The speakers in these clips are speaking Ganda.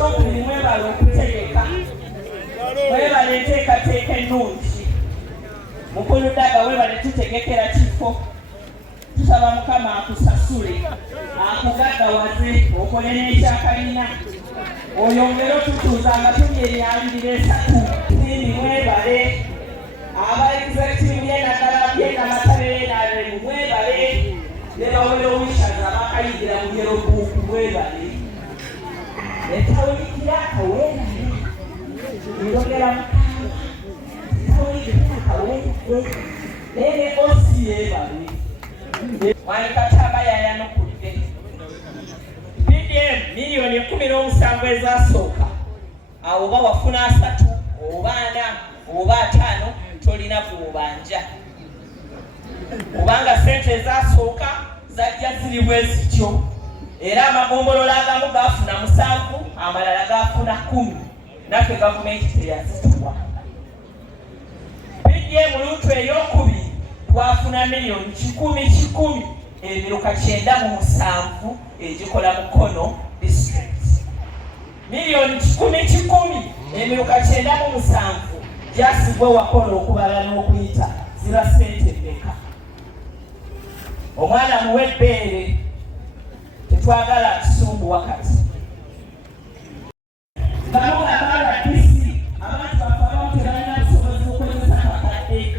ekyokubiri mwebale okutegeka, mwebale enteekateeka ennungi. Mukulu Dagga webale tutegekera kifo, tusaba Mukama akusasule, akugaggawaze, okole n'ekyakalina, oyongere otutuuza nga tuli emyaliriro esatu. Sindi mwebale, aba executive y'enaddala y'enamatabere n'alemu mwebale, ne bawera owishaza abakayigira mu yero buuku mwebale. Etawulikira akaweerale, njogera Mukama, etawulikira akaweerale, nene osi yeebale. Wankataba yayanukudde PDM miliyoni 17 ezasooka, awo oba wafuna 3 oba 4 oba 5 tolina bw'obanja, kubanga sente ezasooka zajja ziri bwe zityo, era amagombolola agamu gafuna 7 amalala gafuna 10, naffe gavumenti teyazituwa. PDM luutu ey'okubiri twafuna miliyoni 10 emiruka 97 egikola Mukono district. Miliyoni 10 emiruka 97 gyasibwa Wakono okubala n'okuyita ziba ssente mmeka? Omwana muwe ebbeere, tetwagala kisumbu wakati. Bano abala pisi abantu bafamu tebalina busobozi okukozesa akakadde.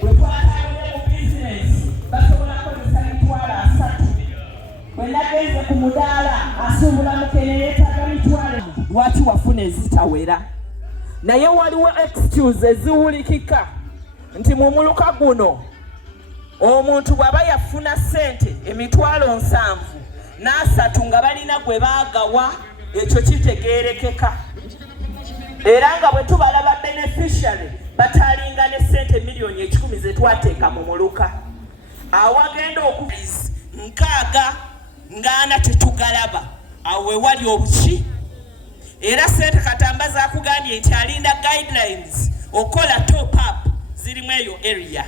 Bwe twatambulira mu bizinesi basobola kukozesa mitwalo 3. Bwe nagenze ku mudaala asuubula Mukene yeetaaga mitwalo. Lwaki wafuna ezitawera? Naye waliwo excuse eziwulikika nti mu muluka guno omuntu bw'aba yafuna ssente emitwalo 7 n'asatu nga balina gwe baagawa, ekyo kitegeerekeka. Era nga bwe tubalaba beneficiary batalinga ne ssente miliyoni 10 ze twateeka mu muluka. Awagenda okubizi 6 ng'ana tetugalaba, awo we wali obuki. Era ssente Katamba zakugambye nti alinda guidelines okola top up zirimu eyo area.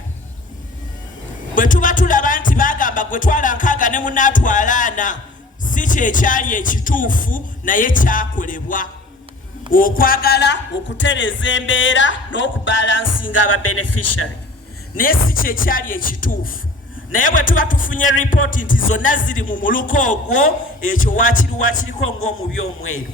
Bwe tuba tulaba nti bagamba gwe twala 6 ne munaatwala 4, si kyekyali ekituufu naye kyakolebwa okwagala okutereza embeera n'okubalansinga aba beneficiary, naye si kyekyali ekituufu. Naye bwe tuba tufunye ripooti nti zonna ziri mu muluka ogwo, ekyo wakiriko ng'omubi omweru.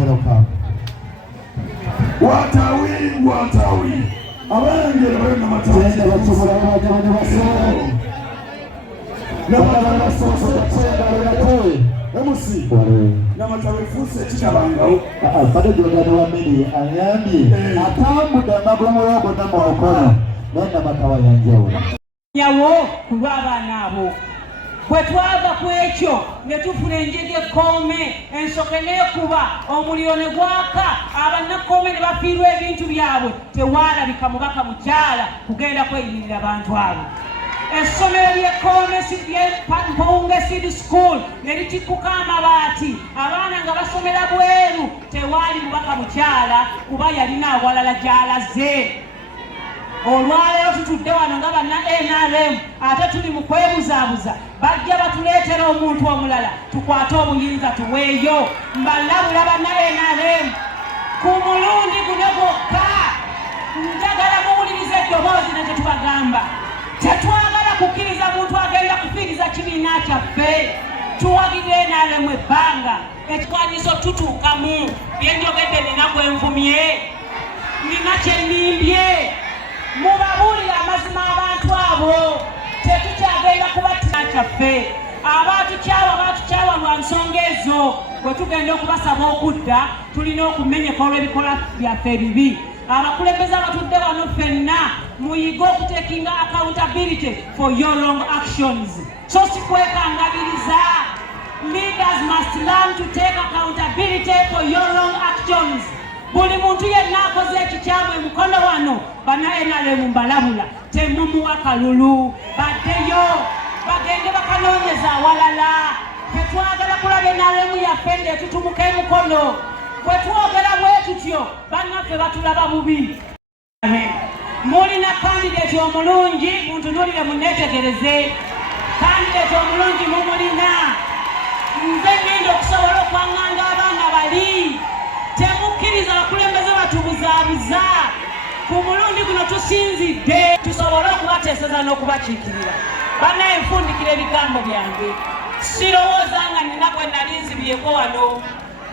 Welcome. Watawi. Abangere bari n'amatawi. Tenda bacumura abajyanye basoro. N'abana soso batenda batoye. MC. N'amatawi fuse kikabangaho. Bade jogana wameli anyambi. Atambuda magomo yabo n'amabokora. Nenda matawa yanjewo. Nyawo kubaba nabo. Bwe twava ku ekyo ne tufuna enjege kome ensoke n'ekuba omuliro ne gwaka abannakome ne bafiirwa ebintu byabwe tewaalabika mubaka mukyala kugenda kweyimirira abantu abo. Essomero ly'ekome Mpawunge Seed School ne litikkuka amabaati abaana nga basomera bweru tewaali mubaka mukyala kuba yalina awalala gy'alaze. Olwaleero tutudde wano nga banna NRM ate tuli mu kwebuzaabuza bajja batuleetera omuntu omulala tukwate obuyinza tuweeyo. Mbalabula banna NRM ku mulundi guno gwokka njagala muwulirize eddoboozi ne tetubagamba. Tetwagala kukkiriza muntu agenda kufiiriza kibiina kyaffe. Tuwagire NRM ebbanga ekikwaniso tutuukamu byenjogedde nina gwenvumye nina kyenimbye. Mubabuulire amazima abantu abo tetukyagenda kubatina kyaffe. Abatukyawa lwa nsonga ezo bwe tugenda okubasaba okudda tulina okumenyeka olw'ebikola byaffe ebibi. Abakulembeze abatudde wano ffenna muyige okutekinga accountability for your wrong actions. So si kwekangabiriza. Leaders must learn to take accountability for your wrong actions. Buli muntu yenna akoze ekikyamu emukono wano banna NRM mbalabula temumuwa kalulu baddeyo bagende bakanoonyeza awalala. Tetwagala kulaba NRM yaffe ndeetutumuka emukono. Bwe twogera bwe tutyo bannaffe batulaba bubi. Mulina kandidate omulungi muntunuulire munneetegereze. Kandidate omulungi mumulina. Nze ngenda okusobola okwaŋŋanga abaana bali. Temukkiriza abakulembeze batubuzaabuza. Ku mulundi guno tusinzidde tusobole okubateeseza n'okubakiikirira. Bannaye nfundikira ebigambo byange. Sirowooza nga nina gwe nali nzibyeko wano.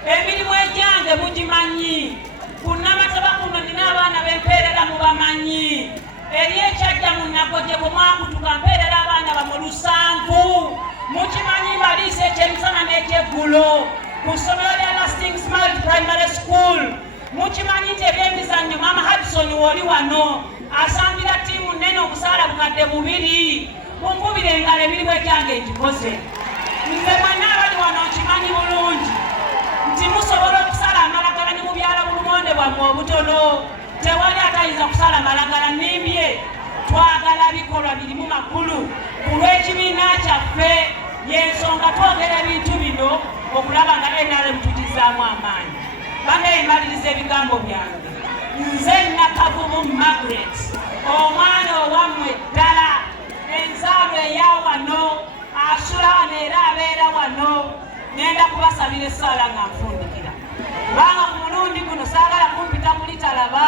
Emirimu egyange mugimanyi. Ku Namataba kuno nina abaana b'empeerera mubamanyi. Eri ekyajja mu Nnagoje bwe mwakutuka mpeerera abaana bamwe 700. Mukimanyi mbaliisa ekyemisana n'ekyeggulo. Ku ssomero lya Lasting Smart Primary School. Mukimanyi nti ebyemizannyo Mama Hudson woli wano asambira ttiimu nnene obusaala bukadde 2. Munkubire engalo emirimu egyange ngikoze. Nze mwenna abali wano nkimanyi bulungi nti musobola okusala amalagala ne mubyala bulumonde bwammwe obutono. Tewali atayinza kusala malagala nimbye. Twagala bikolwa birimu makulu ku lw'ekibiina kyaffe y'ensonga twogera ebintu bino okulaba nga NRM tugizaamu amaanyi. Bannaye mmaliriza ebigambo byange. Nze Nakavumu Margaret omwana owammwe ddala enzaalo eya wano asula wano era abeera wano ngenda kubasabira essaala nga nfundikira. Kubanga ku mulundi guno saagala kumpita muli talaba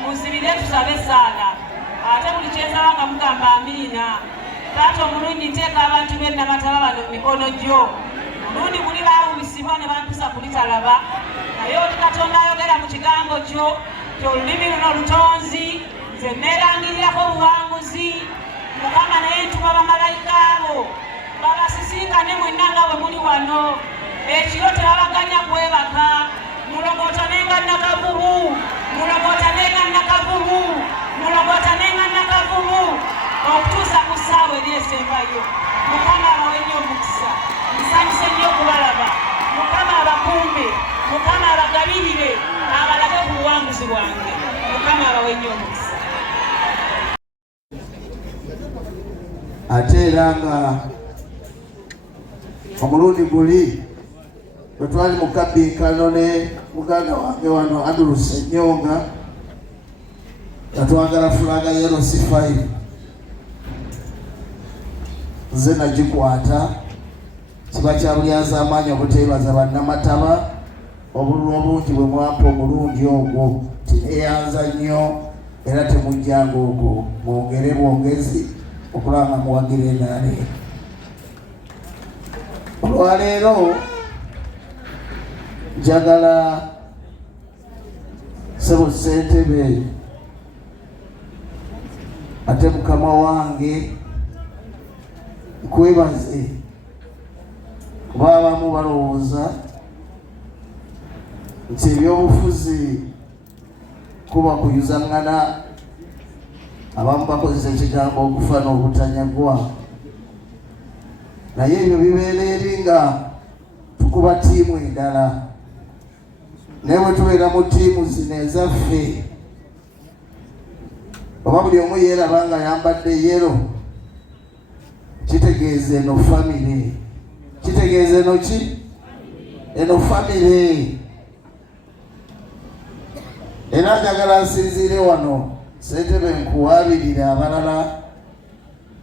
musibire tusabe essaala ate buli kyensaba nga mugamba amiina. Taata omulungi nteeka abantu b'e Namataba bano mu mikono gyo. Mulundi muli baawumisibwa ne bampisa kuli talaba naye oli Katonda ayogera mu kigambo kyo ti olulimi luno lutonzi nze neerangirirako obuwanguzi. Mukama naye ntuma bamalayika abo babasisinkane mwenna nga bwe muli wano. Ekiro tebabaganya kwebaka. Mulogootanenga Nakavumu, mulogootanenga Nakavumu, mulogootanenga Nakavumu okutuusa ku ssaawa eri esembayo. Mukama abawe nnyo omukisa. Nsanyuse nnyo okubalaba. Mukama abakuume, Mukama abagabirire abalabe ku buwanguzi bwange. Mukama abawe nnyo omukisa. Ate era nga omulundi guli bwe twali mu kabinkano ne muganda wange wano Andrew Senyonga nga twagala fulaga yellow C5, nze nagikwata. Kiba kya bulyaza amaanyi okuteebaza bannamataba obululu obulungi bwe mwampa omulundi ogwo, tineeyanza nnyo era temujjanga ogwo, mwongere bwongezi okulaba muwagira enaale. Olwaleero njagala Ssebo Ssentebe ate mukama wange nkwebaze, kuba abamu balowooza nti ebyobufuzi kuba kuyuzaŋŋana, abamu bakozesa ekigambo okufa n'obutanyagwa, naye ebyo bibeera eri nga tukuba ttiimu endala. Naye bwe tubeera mu ttiimu zino ezaffe, oba buli omu yeeraba nga yambadde yero, kitegeeza eno famire, kitegeeza eno ki? Eno famire. Era njagala nsinziire wano Ssentebe nkuwaabirira abalala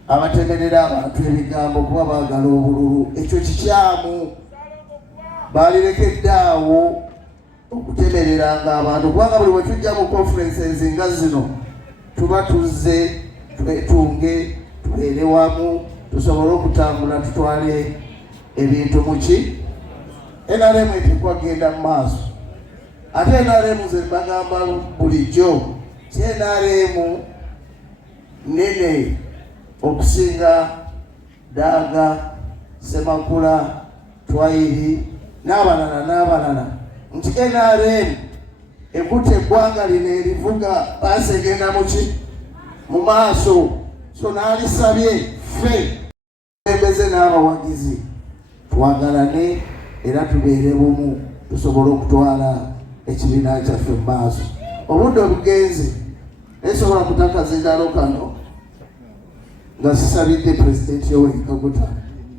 abatemerera abantu ebigambo kuba baagala obululu. Ekyo kikyamu, baalirekedde awo okutemereranga abantu, kubanga buli bwe tujja mu conferences nga zino tuba tuzze twetunge, tubeere wamu, tusobole okutambula tutwale ebintu mu ki? NRM tekwagenda mu maaso. Ate NRM ze bagamba bulijjo ti NRM nene okusinga Daaga, Ssemakula, Twairi n'abalala, nti NRM ekutte eggwanga lino erivuga baasi egenda mu ki? Mu maaso. So n'alisabye ffe embeze n'abawagizi twagalane era tubeere bumu, tusobole okutwala ekibiina kyaffe mu maaso. Obudde obugenze esobola kutakazindalo kano nga sisabidde Pulezidenti Yoweri Kaguta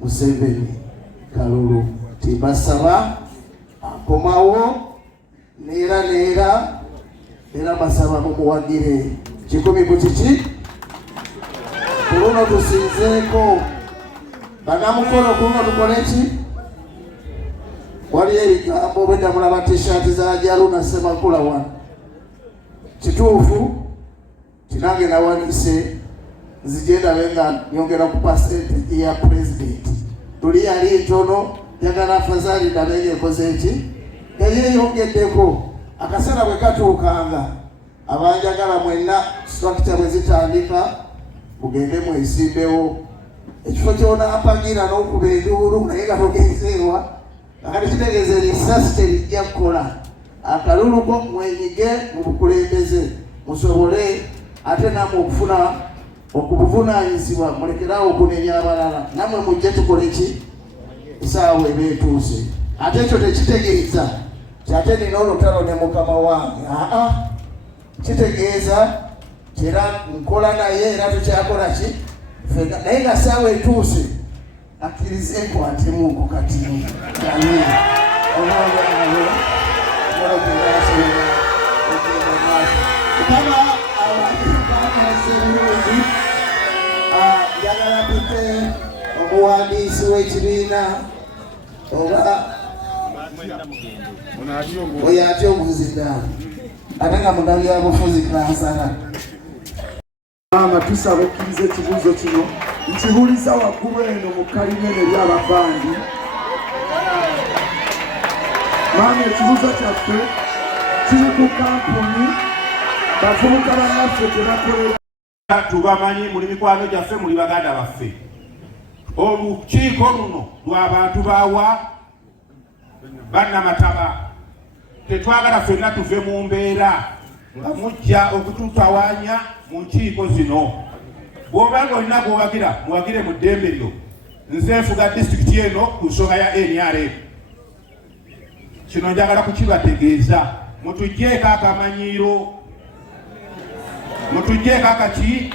Museveni kalulu ti basaba akomawo neera basaba mumuwagire 10 ku kiki. Kuluno tusinzeeko bannamukolo, kuluno tukole ki? Waliyo ebigambo bwedda mulaba t-shirt za Jaluna Ssemakula wano, kituufu kinange nawalise nzigenda benga nyongera ku percentage ya president. Tuli yali ntono njagala afazali ndabenge ekoze eki yeyongeddeko. Akasera bwe katuukanga abanjagala mwenna structure bwe zitandika mugende mwesimbewo ekifo kyona ampagira n'okuba enduulu naye nga togenzeewa akati kitegeeza erisasi terijja kukola. Akalulu ko mwenyige mu bukulembeze musobole ate namwe okufuna okubuvunaanyizibwa, mulekerawo okunenya abalala, namwe mujje tukole ki? Esaawa eba etuuse. Ate ekyo tekitegeeza kyate nina olutalo ne mukama wange, kitegeeza kyera nkola naye era tukyakola ki? Naye nga saawa etuuse akkirize nkwatemuko kati yagala tute omuwandiisi w'ekibiina oba oyo atya omuzindala ate nga munda byabufuzi kansala. Mama tusaba okkiriza ekibuuzo kino nkibuuliza waggulu eno mu kalinene ly'abavandi. Mama ekibuuzo kyaffe kiri ku kampuni bavubuka bannaffe tebakolera. Tubamanyi muli mikwano gyaffe, muli baganda baffe. Olukiiko luno lw'abantu baawa bannamataba. Tetwagala ffenna tuve mu mbeera nga mujja okututawaanya mu nkiiko zino. Bw'obanga olina gw'owagira muwagire mu ddembe lyo. Nze nfuga disitulikiti eno ku nsonga ya NRM. Kino njagala kukibategeeza, mutuggyeeko akamanyiiro mutujje kakaki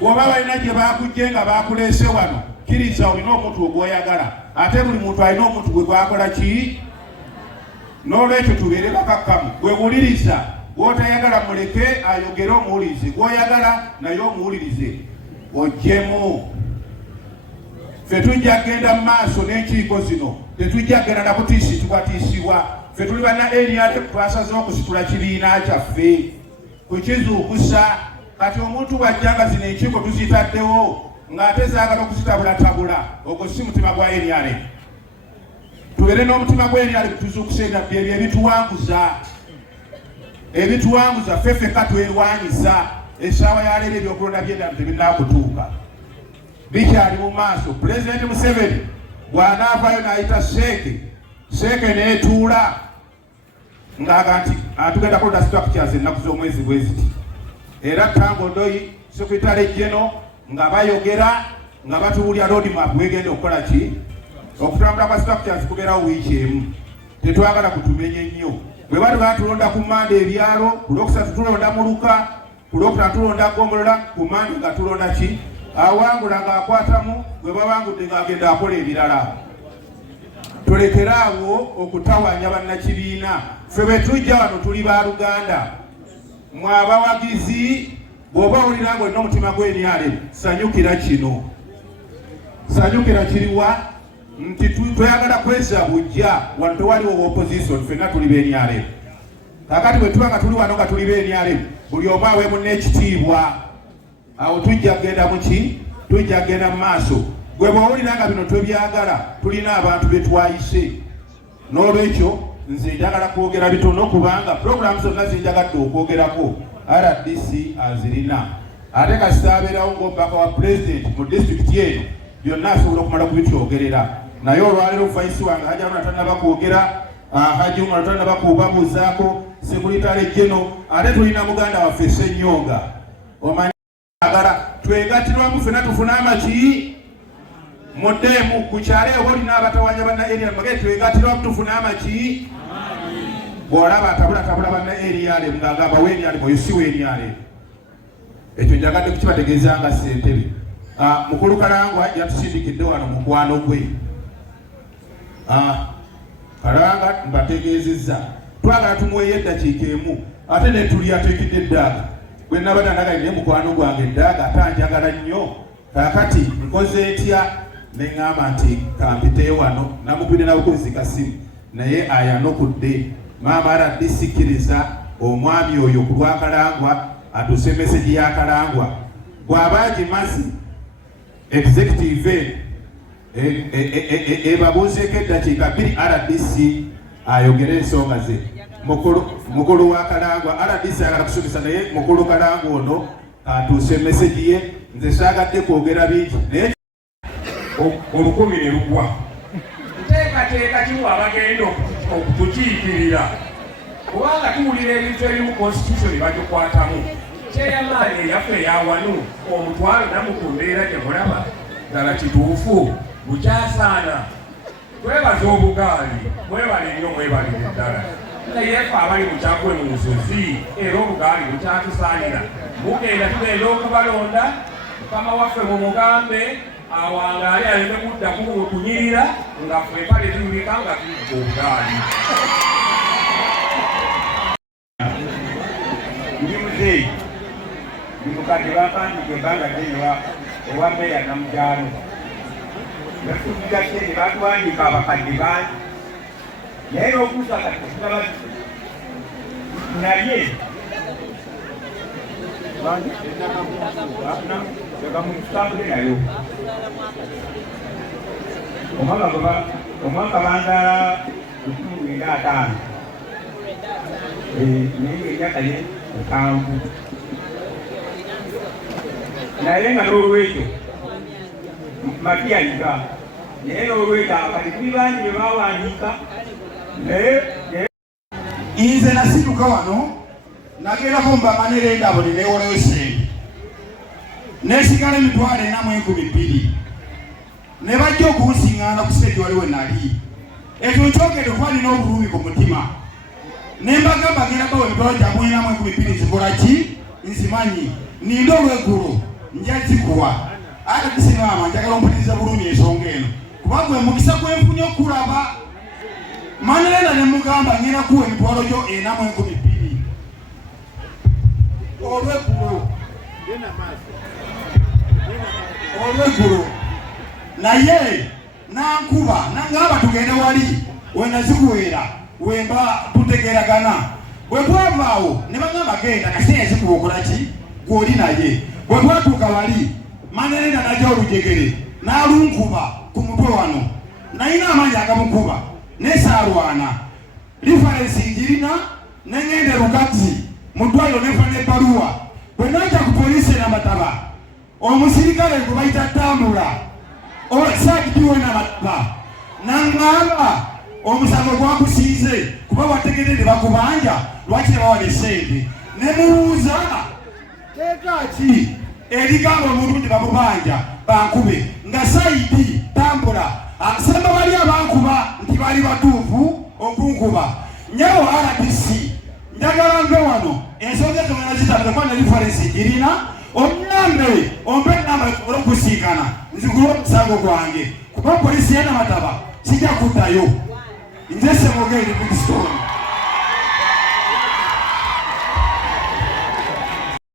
bw'oba balina gye bakujje nga bakuleese wano kkiriza olina omuntu ogwoyagala ate buli muntu alina omuntu gwe gwakola ki n'olwekyo tubeere bakakkamu gwewuliriza gw'otayagala muleke ayogere omuwulirize gw'oyagala naye omuwulirize ojjemu ffe tujja kgenda mu maaso n'enkiiko zino tetujja kgenda nakutiisibwatiisibwa ffe tuli banna NRM twasazeho okusitula kibiina kyaffe kukizuukusa kati omuntu bw'ajjanga zino enkiiko tuzitaddewo ng'ate zaagala okuzitabulatabula ogwo si mutima gwa NRM tubeere n'omutima gwa NRM tuzuukuse nabbi ebyo ebituwanguza ffeffekka twerwanyisa essaawa yaleero ebyokulonda by'endala tebinaakutuuka bikyali mu maaso. Pulezidenti Museveni bw'anaavaayo n'ayita Sheeke neetuula ng'aga nti atugenda kulonda structures ennaku z'omwezi bwe ziti era Tangodoyi Sekretary General nga bayogera nga batuwulya roadmap wegenda okukola ki okutambula kwa structures kubeerawo wiiki emu tetwagala kutumenya ennyo bwe batugala tulonda ku Mande ebyalo ku Lwokusatu tulonda Muluka ku Lwokutaano tulonda Gomolola ku Mande nga tulonda ki awangula ng'akwatamu bwe bawangudde ng'agenda akola ebirala tulekeraawo okutawanya bannakibiina ffe bwe tujja wano tuli baaluganda mwe abawagizi bw'oba owulira nga olina omutima gw'NRM sanyukira kino sanyukira kiriwa nti tweyagala kweza bujja wano tewaliwo opposition ffenna tuli b'NRM kakati bwe tuba nga tuli wano nga tuli b'NRM buli omu aweemu n'ekitiibwa awo tujja kgenda muki tujja kgenda mu maaso gwe bw'owulira nga bino twebyagala tulina abantu be twayise n'olwekyo nze njagala kwogera bitono kubanga puroguramu zonna zinjagadde okwogerako RDC azirina ate kasitaabeerawo ng'omubaka wa pulezidenti mu disitulikiti eno byonna asobola okumala kubitwogerera naye olwaleero vaisi wange Hajji Haruna tannaba kwogera Hajji Umar tannaba kubabuuzaako Sekretary General ate tulina muganda waffe Ssennyonga omanyi agala twegatirwamu ffenna tufune amaki muddemu ku kyalo oba olina abatawanya banna NRM bagee twegatirwamu tufune amaki bw'olaba atabulatabula banna NRM ng'agamba w'NRM oyo si w'NRM ekyo njagadde kukibategeeza nga ssentebe mukulu Kalangwa yatusindikidde wano mukwano gwe Kalanga mbategeezezza twagala tumuweeyo eddakiika emu ate ne tuli ateekidde eddaaga bwe nabadde ndagaline mukwano gwange eddaaga atanjagala nnyo kakati nkoze etya ne ŋŋamba nti kampiteyo wano namugwire nabukozi kasimu naye ayanukudde maama RDC omwami oyo ku lwa Kalangwa atuuse meseji ya Kalangwa bw'abaagimazi executive ebabuuzeeko eddakiika 2 RDC ayogere ensonga ze mukulu wa Kalangwa RDC ayagala kusomesa naye mukulu Kalangwa ono atuuse meseji ye nze saagadde kwogera bingi naye olukumi ne lugwa nteekateeka kiwa abagenda okutukiikirira kubanga tuwulira ebintu ebimu constitution bagikwatamu kyeyamaani eyaffe eyawanu omutwalo namu ku mbeera gye mulaba ddala kituufu bukyasaana twebaza obugaali mwebale nnyo mwebalire ddala naye ffe abali mukyagwe mu nsozi era obugaali bukyatusaanira tugenda okubalonda mukama waffe mumugambe awangaali aleme kuddaku okunyirira nga ffe pale tuyulika nga tuliku obugaali ndi muzeeyi ndi mukadde bapandika ebbanga ddene ewa mmeeya namukyalo batuugira kyene batuwandiika abakadde bangi naye n'okuusa kati tulaba naye tutambuze nayo omwaka banzaala 1995 naye emyaka ye 7 naye nga n'olwekyo makiyanika naye n'olwekyo abakadde tuli bangi bwe bawandiika naye nze nasituka wano nagerako mbamanira endabo nenewoleyo sente nesigala emitwalo 4,200 ne bajja okunsiŋŋaana ku siteegi waliwo nali ekyo nkyogedde kuba nina obulumi ku mutima ne mbagamba genda bawa emitwalo gya 4,200 zikola ki nzimanyi nindo olw'eggulu nja zikuwa ate kisinama njagala ompuliriza bulungi ensonga eno kuba gwe mukisa gwenfunye okulaba Manerenda ne mugamba ngenda kuwa emitwalo gyo 4,200 olw'eggulu naye nankuba nangamba tugende wali wenazikuweera wemba tutegeragana bwe twavaawo ne bagamba genda kasita yazikuwa okolaki gw'oli naye bwe twatuuka wali Manerenda najja olujegere n'alunkuba ku mutwe wano nayina amaanyi agamukuba nesaalwana lifarensi njirina nengende lukati mudwaliro nenfuna n'ebbaluwa bwe najja ku poliisi n'amataba omusirikale gwe bayita Tambula saagitiwe n'amataba naŋŋamba omusango gwakusiize kuba wategedde ne bakubanja lwaki ne bawa ne ssente ne mubuuza teeka ki erigamba omuntu nti bamubanja bankube nga Saidi Tambula asemba bali abankuba nti bali batuufu okunkuba nyawo RDC njagala nve wano ensonga zonna zitambula kwa ne reference girina omnyambe ompe namba okusiikana nzigula omusango gwange kuba polisi y'Namataba sijja kuddayo nze Ssemogeri Livingstone